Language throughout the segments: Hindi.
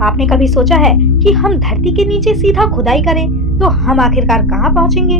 आपने कभी सोचा है कि हम धरती के नीचे सीधा खुदाई करें तो हम आखिरकार कहाँ पहुँचेंगे?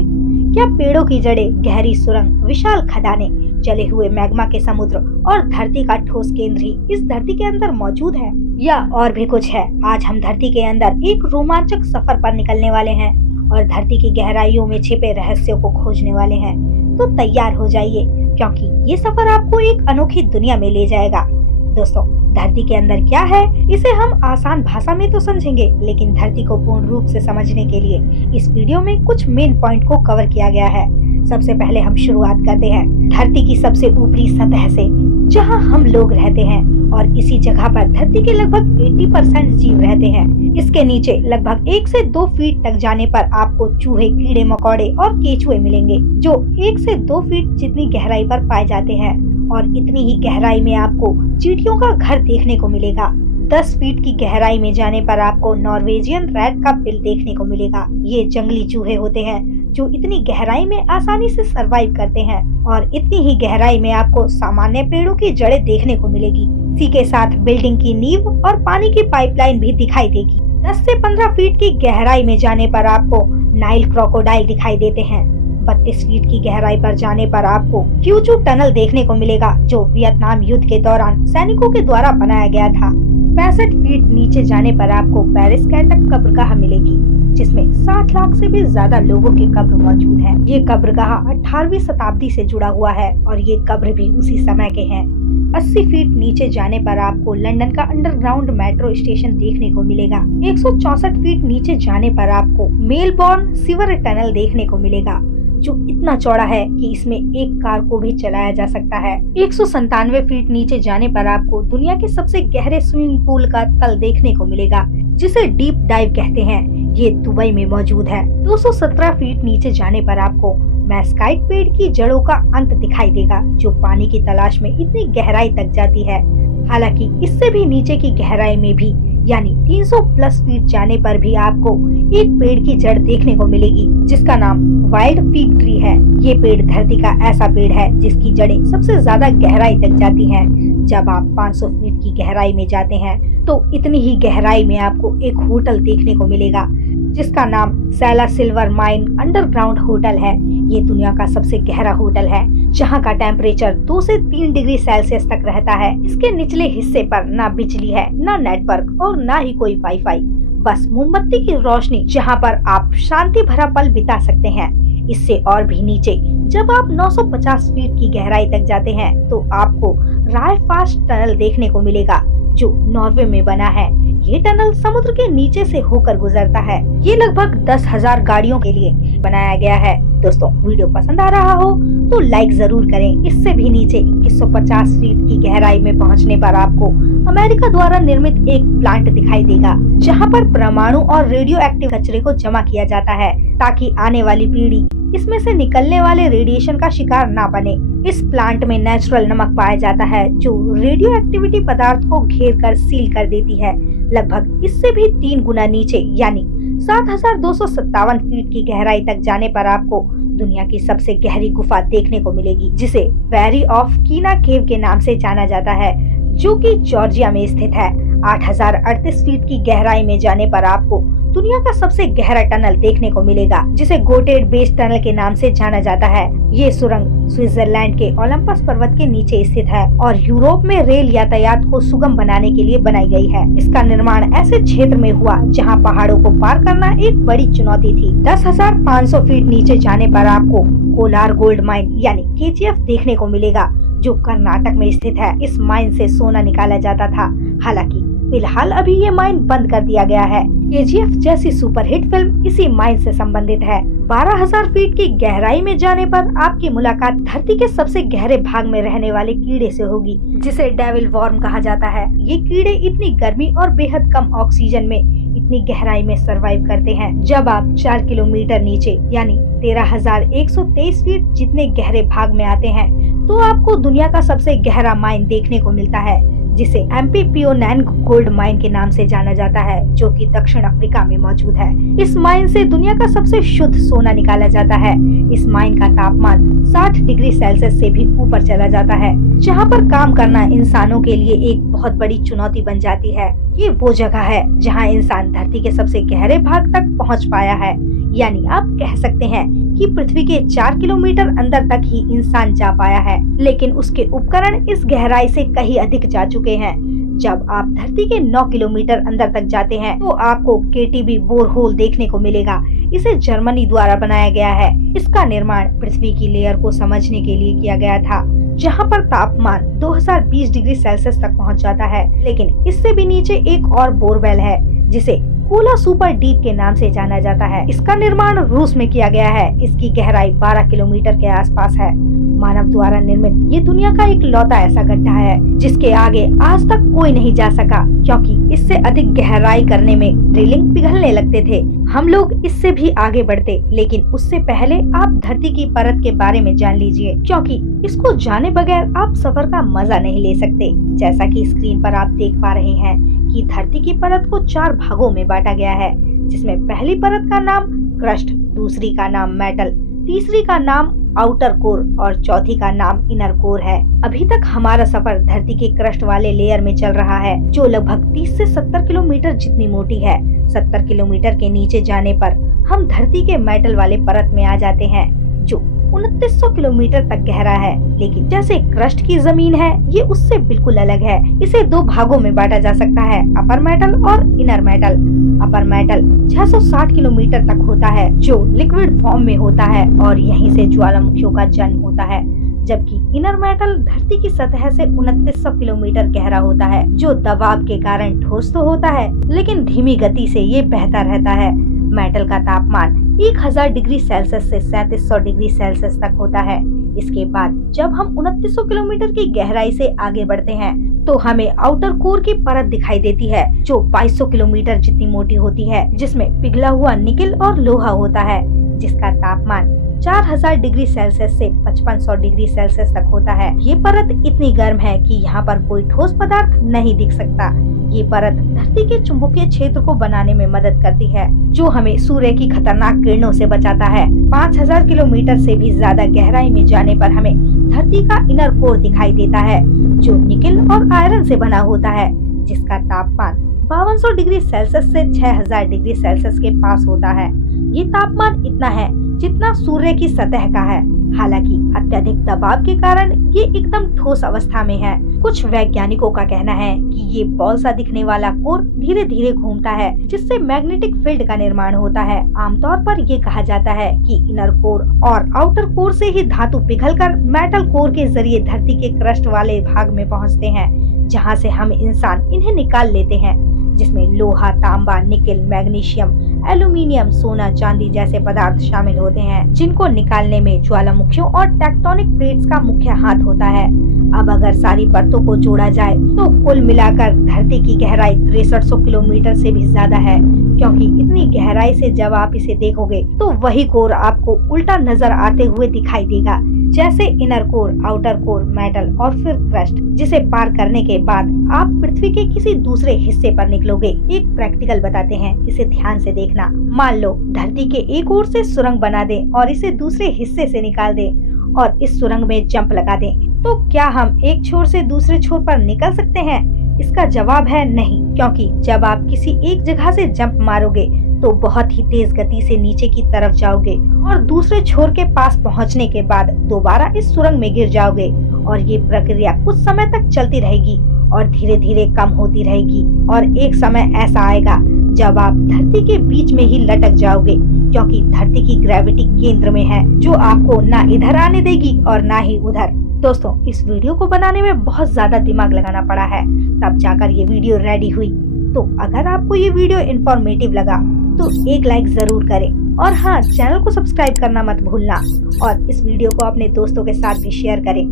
क्या पेड़ों की जड़ें, गहरी सुरंग, विशाल खदानें, जले हुए मैग्मा के समुद्र और धरती का ठोस केंद्र ही इस धरती के अंदर मौजूद है, या और भी कुछ है? आज हम धरती के अंदर एक रोमांचक सफर पर निकलने वाले हैं और धरती की गहराइयों में छिपे रहस्यों को खोजने वाले हैं। तो तैयार हो जाइए, क्योंकि ये सफर आपको एक अनोखी दुनिया में ले जाएगा। दोस्तों, धरती के अंदर क्या है इसे हम आसान भाषा में तो समझेंगे, लेकिन धरती को पूर्ण रूप से समझने के लिए इस वीडियो में कुछ मेन पॉइंट को कवर किया गया है। सबसे पहले हम शुरुआत करते हैं धरती की सबसे ऊपरी सतह से, जहां हम लोग रहते हैं, और इसी जगह पर धरती के लगभग 80% जीव रहते हैं। इसके नीचे लगभग 1 से 2 फीट तक जाने पर आपको चूहे, कीड़े मकोड़े और केचुए मिलेंगे, जो 1 से 2 फीट जितनी गहराई पर पाए जाते हैं, और इतनी ही गहराई में आपको चींटियों का घर देखने को मिलेगा। 10 फीट की गहराई में जाने पर आपको नॉर्वेजियन रैट का बिल देखने को मिलेगा। ये जंगली चूहे होते हैं जो इतनी गहराई में आसानी से सरवाइव करते हैं, और इतनी ही गहराई में आपको सामान्य पेड़ों की जड़ें देखने को मिलेगी। इसी के साथ बिल्डिंग की नींव और पानी की पाइपलाइन भी दिखाई देगी। 10 से 15 फीट की गहराई में जाने पर आपको नाइल क्रोकोडाइल दिखाई देते हैं। 32 फीट की गहराई पर जाने पर आपको क्यूचू टनल देखने को मिलेगा, जो वियतनाम युद्ध के दौरान सैनिकों के द्वारा बनाया गया था। 65 फीट नीचे जाने पर आपको पेरिस कैटक कब्रगाह मिलेगी, जिसमें 60 लाख से भी ज्यादा लोगों की कब्र मौजूद है। ये कब्रगाह 18वीं शताब्दी से जुड़ा हुआ है, और ये कब्र भी उसी समय के हैं। 80 फीट नीचे जाने पर आपको लंदन का अंडरग्राउंड मेट्रो स्टेशन देखने को मिलेगा। 164 फीट नीचे जाने पर आपको मेलबोर्न सीवर टनल देखने को मिलेगा, जो इतना चौड़ा है कि इसमें एक कार को भी चलाया जा सकता है। 197 फीट नीचे जाने पर आपको दुनिया के सबसे गहरे स्विमिंग पूल का तल देखने को मिलेगा, जिसे डीप डाइव कहते हैं। ये दुबई में मौजूद है। 217 फीट नीचे जाने पर आपको मैस्काइट पेड़ की जड़ों का अंत दिखाई देगा, जो पानी की तलाश में इतनी गहराई तक जाती है। हालांकि इससे भी नीचे की गहराई में भी, यानी 300 प्लस फीट जाने पर भी आपको एक पेड़ की जड़ देखने को मिलेगी, जिसका नाम वाइल्ड फिग ट्री है। ये पेड़ धरती का ऐसा पेड़ है जिसकी जड़ें सबसे ज्यादा गहराई तक जाती हैं। जब आप 500 फीट की गहराई में जाते हैं तो इतनी ही गहराई में आपको एक होटल देखने को मिलेगा, जिसका नाम Saila silver mine underground hotel है। ये दुनिया का सबसे गहरा होटल है, जहां का टेम्परेचर 2 से 3 डिग्री सेल्सियस तक रहता है। इसके निचले हिस्से पर ना बिजली है, ना नेटवर्क और ना ही कोई वाईफाई, बस मोमबत्ती की रोशनी, जहां पर आप शांति भरा पल बिता सकते हैं। इससे और भी नीचे जब आप 950 फीट की गहराई तक जाते हैं तो आपको रायफास्ट टनल देखने को मिलेगा, जो नॉर्वे में बना है। ये टनल समुद्र के नीचे से होकर गुजरता है। ये लगभग 10,000 गाड़ियों के लिए बनाया गया है। दोस्तों, वीडियो पसंद आ रहा हो तो लाइक जरूर करें। इससे भी नीचे 2150 फीट की गहराई में पहुंचने पर आपको अमेरिका द्वारा निर्मित एक प्लांट दिखाई देगा, जहां पर परमाणु और रेडियो एक्टिव कचरे को जमा किया जाता है, ताकि आने वाली पीढ़ी इसमें से निकलने वाले रेडिएशन का शिकार ना बने। इस प्लांट में नेचुरल नमक पाया जाता है, जो रेडियो एक्टिविटी पदार्थ को घेर कर सील कर देती है। लगभग इससे भी 3 गुना नीचे, यानी 7257 फीट की गहराई तक जाने पर आपको दुनिया की सबसे गहरी गुफा देखने को मिलेगी, जिसे वैली ऑफ कीना केव के नाम से जाना जाता है, जो कि जॉर्जिया में स्थित है। 8038 फीट की गहराई में जाने पर आपको दुनिया का सबसे गहरा टनल देखने को मिलेगा, जिसे गोटेड बेस टनल के नाम से जाना जाता है। ये सुरंग स्विट्जरलैंड के ओलंपस पर्वत के नीचे स्थित है और यूरोप में रेल यातायात को सुगम बनाने के लिए बनाई गई है। इसका निर्माण ऐसे क्षेत्र में हुआ जहां पहाड़ों को पार करना एक बड़ी चुनौती थी। 10,500 फीट नीचे जाने पर आपको कोलार गोल्ड माइन यानी KGF देखने को मिलेगा, जो कर्नाटक में स्थित है। इस माइन से सोना निकाला जाता था। हालांकि फिलहाल अभी ये माइन बंद कर दिया गया है। KGF जैसी सुपरहिट फिल्म इसी माइन से संबंधित है। 12,000 फीट की गहराई में जाने पर आपकी मुलाकात धरती के सबसे गहरे भाग में रहने वाले कीड़े से होगी, जिसे डेविल वॉर्म कहा जाता है। ये कीड़े इतनी गर्मी और बेहद कम ऑक्सीजन में इतनी गहराई में सरवाइव करते हैं। जब आप 4 किलोमीटर नीचे यानी 13,123 फीट जितने गहरे भाग में आते हैं तो आपको दुनिया का सबसे गहरा माइन देखने को मिलता है, जिसे एमपीपियोनैन गोल्ड माइन के नाम से जाना जाता है, जो कि दक्षिण अफ्रीका में मौजूद है। इस माइन से दुनिया का सबसे शुद्ध सोना निकाला जाता है। इस माइन का तापमान 60 डिग्री सेल्सियस से भी ऊपर चला जाता है, जहाँ पर काम करना इंसानों के लिए एक बहुत बड़ी चुनौती बन जाती है। ये वो जगह है जहाँ इंसान धरती के सबसे गहरे भाग तक पहुँच पाया है, यानी आप कह सकते हैं कि पृथ्वी के 4 किलोमीटर अंदर तक ही इंसान जा पाया है, लेकिन उसके उपकरण इस गहराई से कहीं अधिक जा चुके हैं। जब आप धरती के 9 किलोमीटर अंदर तक जाते हैं तो आपको केटीबी बोरहोल देखने को मिलेगा। इसे जर्मनी द्वारा बनाया गया है। इसका निर्माण पृथ्वी की लेयर को समझने के लिए किया गया था, जहां पर तापमान 2020 डिग्री सेल्सियस तक पहुंच जाता है। लेकिन इससे भी नीचे एक और बोरवेल है, जिसे कोला सुपर डीप के नाम से जाना जाता है। इसका निर्माण रूस में किया गया है। इसकी गहराई 12 किलोमीटर के आसपास है। मानव द्वारा निर्मित ये दुनिया का एक लौता ऐसा गड्ढा है जिसके आगे आज तक कोई नहीं जा सका, क्योंकि इससे अधिक गहराई करने में ड्रिलिंग पिघलने लगते थे। हम लोग इससे भी आगे बढ़ते, लेकिन उससे पहले आप धरती की परत के बारे में जान लीजिए, क्योंकि इसको जाने बगैर आप सफर का मजा नहीं ले सकते। जैसा कि स्क्रीन पर आप देख पा रहे हैं कि धरती की परत को 4 भागों में बांटा गया है, जिसमें पहली परत का नाम क्रस्ट, दूसरी का नाम मेटल, तीसरी का नाम आउटर कोर और चौथी का नाम इनर कोर है। अभी तक हमारा सफर धरती के क्रस्ट वाले लेयर में चल रहा है, जो लगभग 30 से 70 किलोमीटर जितनी मोटी है। 70 किलोमीटर के नीचे जाने पर हम धरती के मेटल वाले परत में आ जाते हैं, जो 2900 किलोमीटर तक गहरा है। लेकिन जैसे क्रस्ट की जमीन है, ये उससे बिल्कुल अलग है। इसे 2 भागों में बांटा जा सकता है, अपर मेटल और इनर मेटल। अपर मेटल 660 किलोमीटर तक होता है, जो लिक्विड फॉर्म में होता है और यहीं से ज्वालामुखियों का जन्म होता है। जबकि इनर मेटल धरती की सतह से 2900 किलोमीटर गहरा होता है, जो दबाव के कारण ठोस तो होता है, लेकिन धीमी गति से ये बहता रहता है। मेटल का तापमान 1000 डिग्री सेल्सियस से 3700 डिग्री सेल्सियस तक होता है। इसके बाद जब हम 2900 किलोमीटर की गहराई से आगे बढ़ते हैं तो हमें आउटर कोर की परत दिखाई देती है, जो 2200 किलोमीटर जितनी मोटी होती है, जिसमें पिघला हुआ निकेल और लोहा होता है, जिसका तापमान 4000 डिग्री सेल्सियस से 5500 डिग्री सेल्सियस तक होता है। ये परत इतनी गर्म है कि यहाँ पर कोई ठोस पदार्थ नहीं दिख सकता। ये परत धरती के चुंबकीय क्षेत्र को बनाने में मदद करती है, जो हमें सूर्य की खतरनाक किरणों से बचाता है। 5000 किलोमीटर से भी ज्यादा गहराई में जाने पर हमें धरती का इनर कोर दिखाई देता है, जो निकेल और आयरन से बना होता है, जिसका तापमान 5200 डिग्री सेल्सियस से 6000 डिग्री सेल्सियस के पास होता है। ये तापमान इतना है जितना सूर्य की सतह का है। हालांकि अत्यधिक दबाव के कारण ये एकदम ठोस अवस्था में है। कुछ वैज्ञानिकों का कहना है कि ये बॉल सा दिखने वाला कोर धीरे धीरे घूमता है, जिससे मैग्नेटिक फील्ड का निर्माण होता है। आमतौर पर ये कहा जाता है कि इनर कोर और आउटर कोर से ही धातु पिघलकर मेटल कोर के जरिए धरती के क्रस्ट वाले भाग में पहुँचते हैं, जहाँ से हम इंसान इन्हें निकाल लेते हैं, जिसमें लोहा, तांबा, निकेल, मैग्नीशियम, एल्यूमिनियम, सोना, चांदी जैसे पदार्थ शामिल होते हैं, जिनको निकालने में ज्वालामुखियों और टेक्टोनिक प्लेट्स का मुख्य हाथ होता है। अब अगर सारी परतों को जोड़ा जाए तो कुल मिलाकर धरती की गहराई 6300 किलोमीटर से भी ज्यादा है, क्योंकि इतनी गहराई से जब आप इसे देखोगे तो वही कोर आपको उल्टा नजर आते हुए दिखाई देगा, जैसे inner core, outer core, metal और फिर क्रस्ट, जिसे पार करने के बाद आप पृथ्वी के किसी दूसरे हिस्से पर निकलोगे। एक प्रैक्टिकल बताते हैं, इसे ध्यान से देखना। मान लो धरती के एक ओर से सुरंग बना दें और इसे दूसरे हिस्से से निकाल दें और इस सुरंग में जंप लगा दें, तो क्या हम एक छोर से दूसरे छोर पर निकल सकते हैं? इसका जवाब है नहीं, क्योंकि जब आप किसी एक जगह से जंप मारोगे तो बहुत ही तेज गति से नीचे की तरफ जाओगे और दूसरे छोर के पास पहुंचने के बाद दोबारा इस सुरंग में गिर जाओगे, और ये प्रक्रिया कुछ समय तक चलती रहेगी और धीरे धीरे कम होती रहेगी। और एक समय ऐसा आएगा जब आप धरती के बीच में ही लटक जाओगे, क्योंकि धरती की ग्रेविटी केंद्र में है, जो आपको ना इधर आने देगी और ना ही उधर। दोस्तों, इस वीडियो को बनाने में बहुत ज्यादा दिमाग लगाना पड़ा है, तब जाकर ये वीडियो रेडी हुई। तो अगर आपको ये वीडियो इंफॉर्मेटिव लगा तो एक लाइक जरूर करें, और हाँ, चैनल को सब्सक्राइब करना मत भूलना, और इस वीडियो को अपने दोस्तों के साथ भी शेयर करें,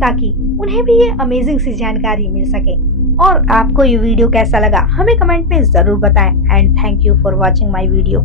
ताकि उन्हें भी ये अमेजिंग सी जानकारी मिल सके। और आपको ये वीडियो कैसा लगा हमें कमेंट में जरूर बताएं। And thank you for watching my video.